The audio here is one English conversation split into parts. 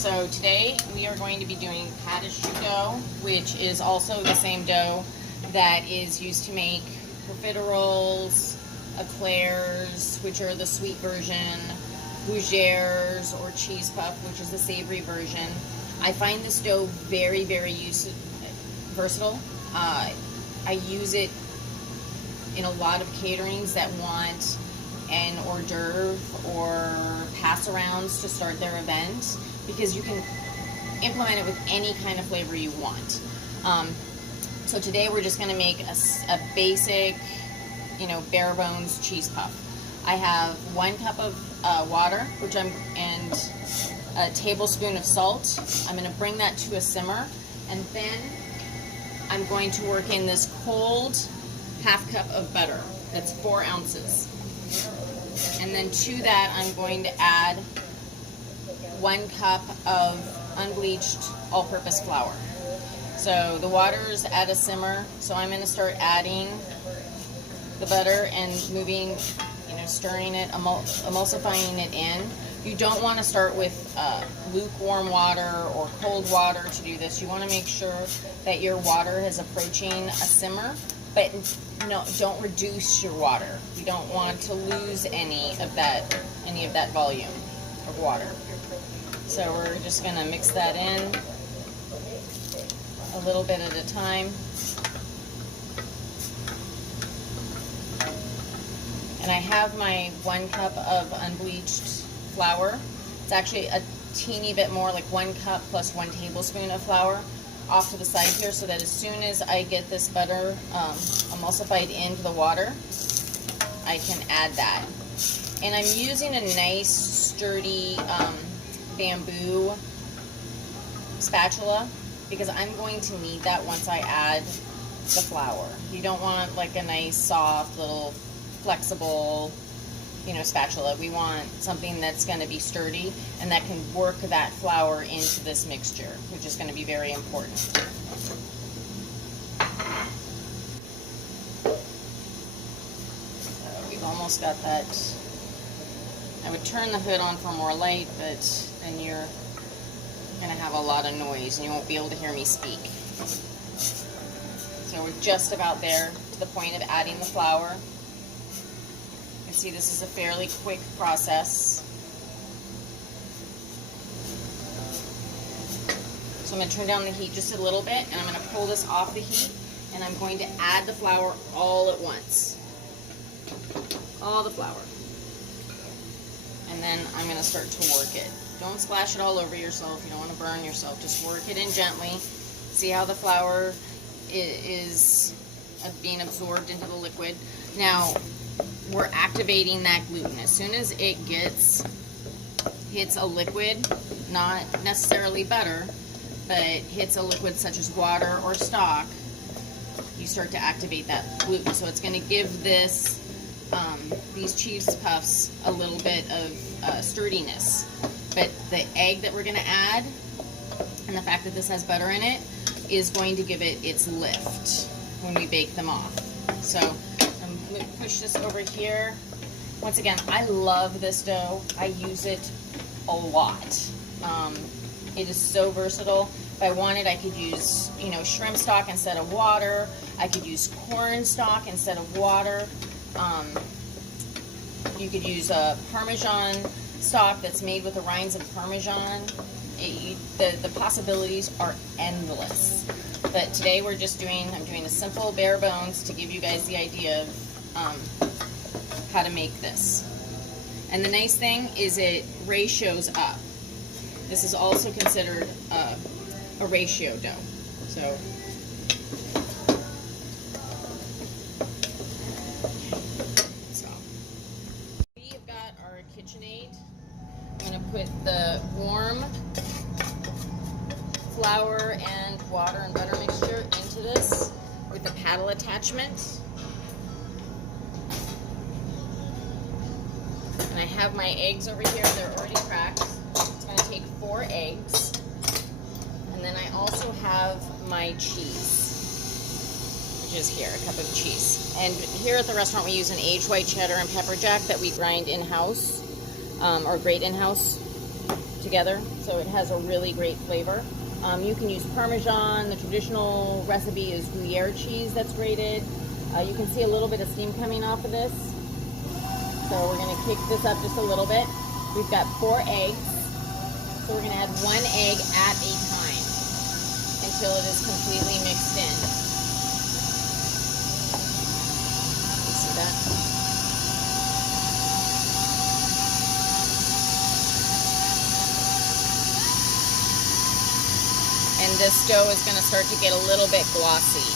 So today we are going to be doing Pate Choux dough, which is also the same dough that is used to make profiteroles, eclairs, which are the sweet version, gougères or cheese puff, which is the savory version. I find this dough very, very versatile. I use it in a lot of caterings that want an hors d'oeuvre or pass arounds to start their event, because you can implement it with any kind of flavor you want. So today we're just going to make a basic, bare bones cheese puff. I have 1 cup of water, and a tablespoon of salt. I'm going to bring that to a simmer, and then I'm going to work in this cold ½ cup of butter. That's 4 ounces. And then to that, I'm going to add 1 cup of unbleached all-purpose flour. So the water's at a simmer, so I'm going to start adding the butter and moving, stirring it, emulsifying it in. You don't want to start with lukewarm water or cold water to do this. You want to make sure that your water is approaching a simmer, but no, don't reduce your water. You don't want to lose any of that volume of water. So we're just going to mix that in a little bit at a time. And I have my 1 cup of unbleached flour. It's actually a teeny bit more, like 1 cup plus 1 tablespoon of flour off to the side here, so that as soon as I get this butter emulsified into the water, I can add that. And I'm using a nice sturdy bamboo spatula, because I'm going to need that once I add the flour. You don't want like a nice soft little flexible spatula. We want something that's going to be sturdy and that can work that flour into this mixture, which is going to be very important. So we've almost got that. I would turn the hood on for more light, but then you're going to have a lot of noise and you won't be able to hear me speak. So we're just about there to the point of adding the flour. You can see this is a fairly quick process. So I'm going to turn down the heat just a little bit, and I'm going to pull this off the heat, and I'm going to add the flour all at once. All the flour. And then I'm going to start to work it. Don't splash it all over yourself. You don't want to burn yourself. Just work it in gently. See how the flour is being absorbed into the liquid. Now, we're activating that gluten. As soon as it hits a liquid, not necessarily butter, but hits a liquid such as water or stock, you start to activate that gluten. So it's going to give this these cheese puffs a little bit of sturdiness. But the egg that we're going to add, and the fact that this has butter in it, is going to give it its lift when we bake them off. So I'm going to push this over here. Once again, I love this dough. I use it a lot. It is so versatile. If I wanted, I could use, shrimp stock instead of water. I could use corn stock instead of water. You could use a Parmesan stock that's made with the rinds of Parmesan. The possibilities are endless. But today I'm doing a simple bare bones to give you guys the idea of how to make this. And the nice thing is it ratios up. This is also considered a ratio dough. So we've got our KitchenAid. I'm going to put the warm flour and water and butter mixture into this with the paddle attachment. And I have my eggs over here. They're already cracked. It's going to take 4 eggs. And then I also have my cheese, which is here, a cup of cheese. And here at the restaurant we use an aged white cheddar and pepper jack that we grind in-house, or grate in-house. together, so it has a really great flavor. You can use Parmesan. The traditional recipe is Gruyere cheese that's grated. You can see a little bit of steam coming off of this. So we're going to kick this up just a little bit. We've got 4 eggs. So we're going to add 1 egg at a time until it is completely mixed in. You see that? And this dough is going to start to get a little bit glossy.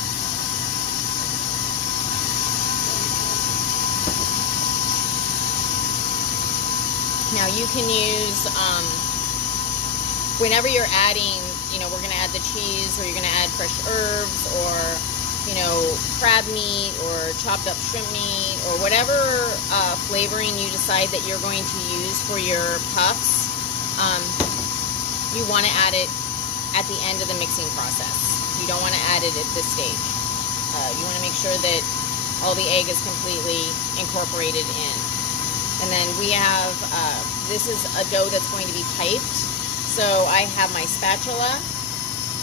Now you can use, whenever you're adding, you know, we're going to add the cheese, or you're going to add fresh herbs, or, you know, crab meat, or chopped up shrimp meat, or whatever flavoring you decide that you're going to use for your puffs, you want to add it at the end of the mixing process. You don't want to add it at this stage. You want to make sure that all the egg is completely incorporated in. And then we have, this is a dough that's going to be piped. So I have my spatula,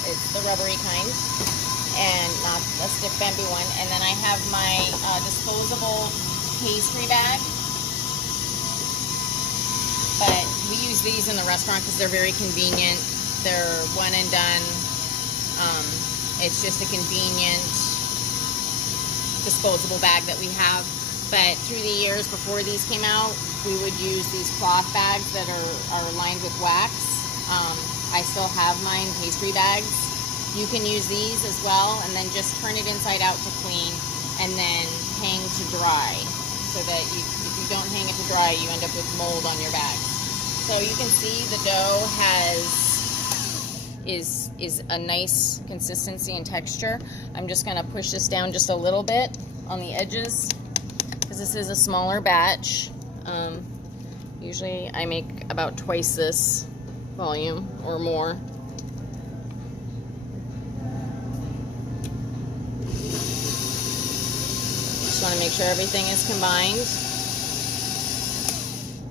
it's the rubbery kind, and not a stiff bamboo one. And then I have my disposable pastry bag. But we use these in the restaurant because they're very convenient. They're one and done. It's just a convenient disposable bag that we have. But through the years before these came out, we would use these cloth bags that are lined with wax. I still have mine, pastry bags. You can use these as well, and then just turn it inside out to clean, and then hang to dry. So that if you don't hang it to dry, you end up with mold on your bags. So you can see the dough is a nice consistency and texture. I'm just gonna push this down just a little bit on the edges, because this is a smaller batch. Usually I make about twice this volume or more. Just want to make sure everything is combined.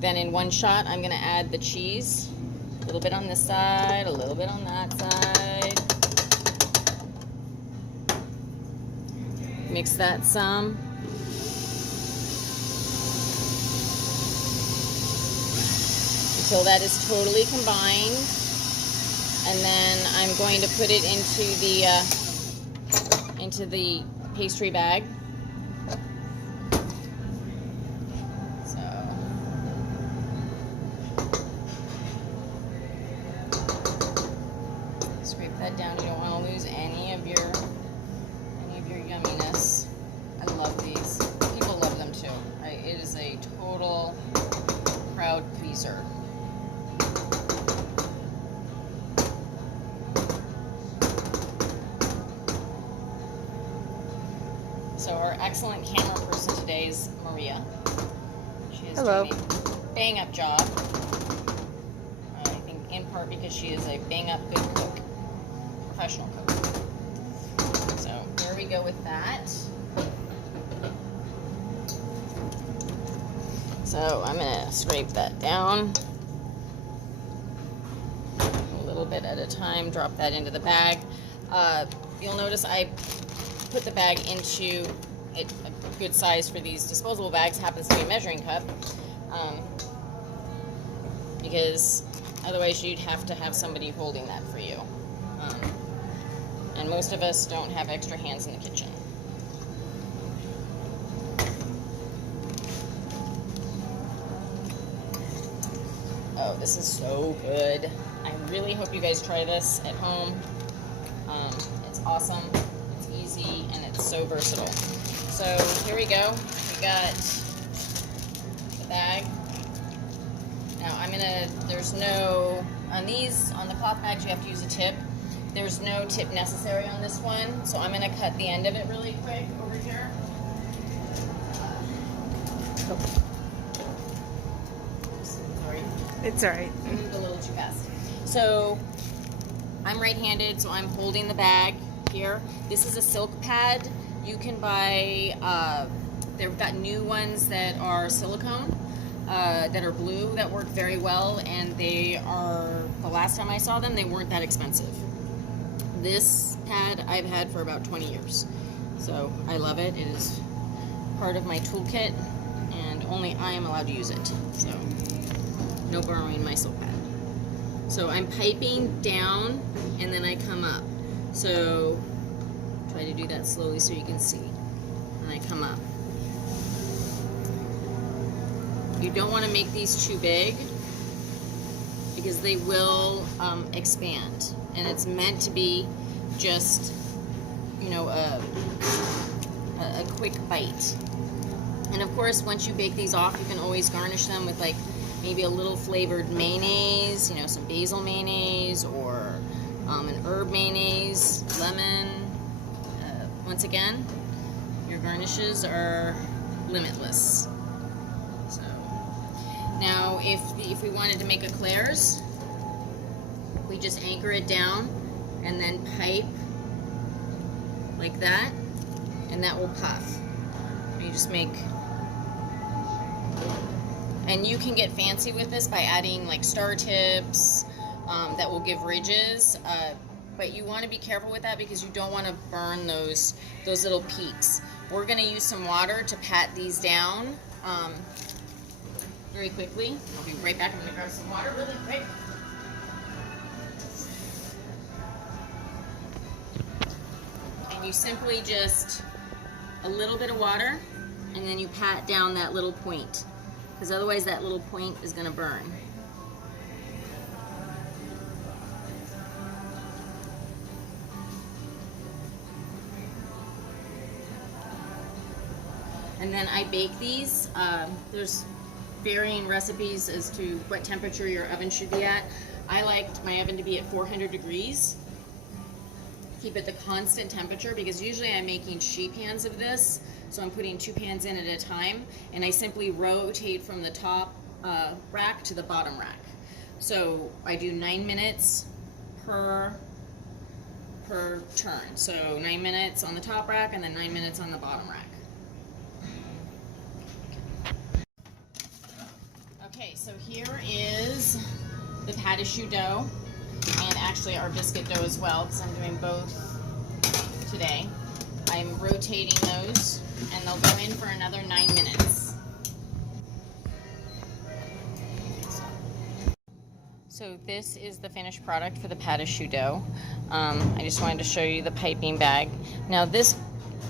Then in one shot I'm going to add the cheese. A little bit on this side, a little bit on that side. Mix that some. Until that is totally combined, and then I'm going to put it into the pastry bag. So scrape that down. You don't want to lose any of your yumminess. I love these. People love them too. It is a total crowd pleaser. So our excellent camera person today is Maria. She is doing a bang-up job. I think in part because she is a bang-up good cook, professional cook. So there we go with that. So I'm gonna scrape that down a little bit at a time. Drop that into the bag. You'll notice I put the bag into a good size for these disposable bags. Happens to be a measuring cup, because otherwise you'd have to have somebody holding that for you, and most of us don't have extra hands in the kitchen. Oh, this is so good. I really hope you guys try this at home. It's awesome. Easy, and it's so versatile. So here we go. We got the bag. Now there's no, on the cloth bags you have to use a tip. There's no tip necessary on this one, so I'm gonna cut the end of it really quick over here. Sorry. It's alright. I moved a little too fast. So I'm right-handed, so I'm holding the bag here. This is a silk pad. You can buy, they've got new ones that are silicone. that are blue that work very well, and they are, the last time I saw them, they weren't that expensive. This pad I've had for about 20 years, so I love it. It is part of my toolkit, and only I am allowed to use it, so no borrowing my soap pad. So I'm piping down, and then I come up. So try to do that slowly so you can see. And I come up. You don't want to make these too big because they will expand, and it's meant to be just, you know, a quick bite. And of course, once you bake these off, you can always garnish them with like maybe a little flavored mayonnaise, you know, some basil mayonnaise, or an herb mayonnaise, lemon. Once again, your garnishes are limitless. So now, if we wanted to make eclairs, we just anchor it down and then pipe like that, and that will puff. You just make, and you can get fancy with this by adding like star tips that will give ridges, but you want to be careful with that because you don't want to burn those little peaks. We're going to use some water to pat these down very quickly. I'll be right back. I'm going to grab some water really quick. And you simply just a little bit of water, and then you pat down that little point, because otherwise that little point is going to burn. And then I bake these. There's varying recipes as to what temperature your oven should be at. I liked my oven to be at 400 degrees. Keep it the constant temperature, because usually I'm making sheet pans of this, so I'm putting 2 pans in at a time, and I simply rotate from the top rack to the bottom rack. So I do 9 minutes per turn. So 9 minutes on the top rack and then 9 minutes on the bottom rack. Okay, so here is the Pate Choux dough, and actually our biscuit dough as well, because I'm doing both today. I'm rotating those, and they'll go in for another 9 minutes. So this is the finished product for the Pate Choux dough. I just wanted to show you the piping bag. Now this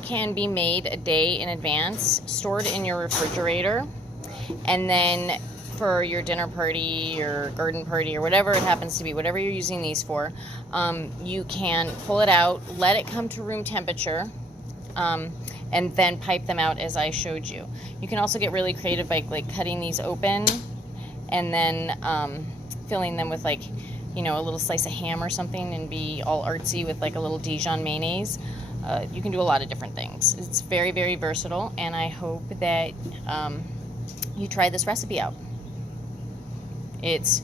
can be made a day in advance, stored in your refrigerator, and then for your dinner party or garden party or whatever it happens to be, whatever you're using these for, you can pull it out, let it come to room temperature, and then pipe them out as I showed you. You can also get really creative by like cutting these open and then filling them with like, you know, a little slice of ham or something, and be all artsy with like a little Dijon mayonnaise. You can do a lot of different things. It's very, very versatile, and I hope that you try this recipe out. It's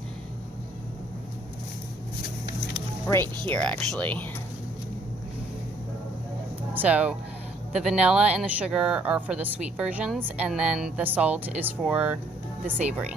right here, actually. So the vanilla and the sugar are for the sweet versions, and then the salt is for the savory.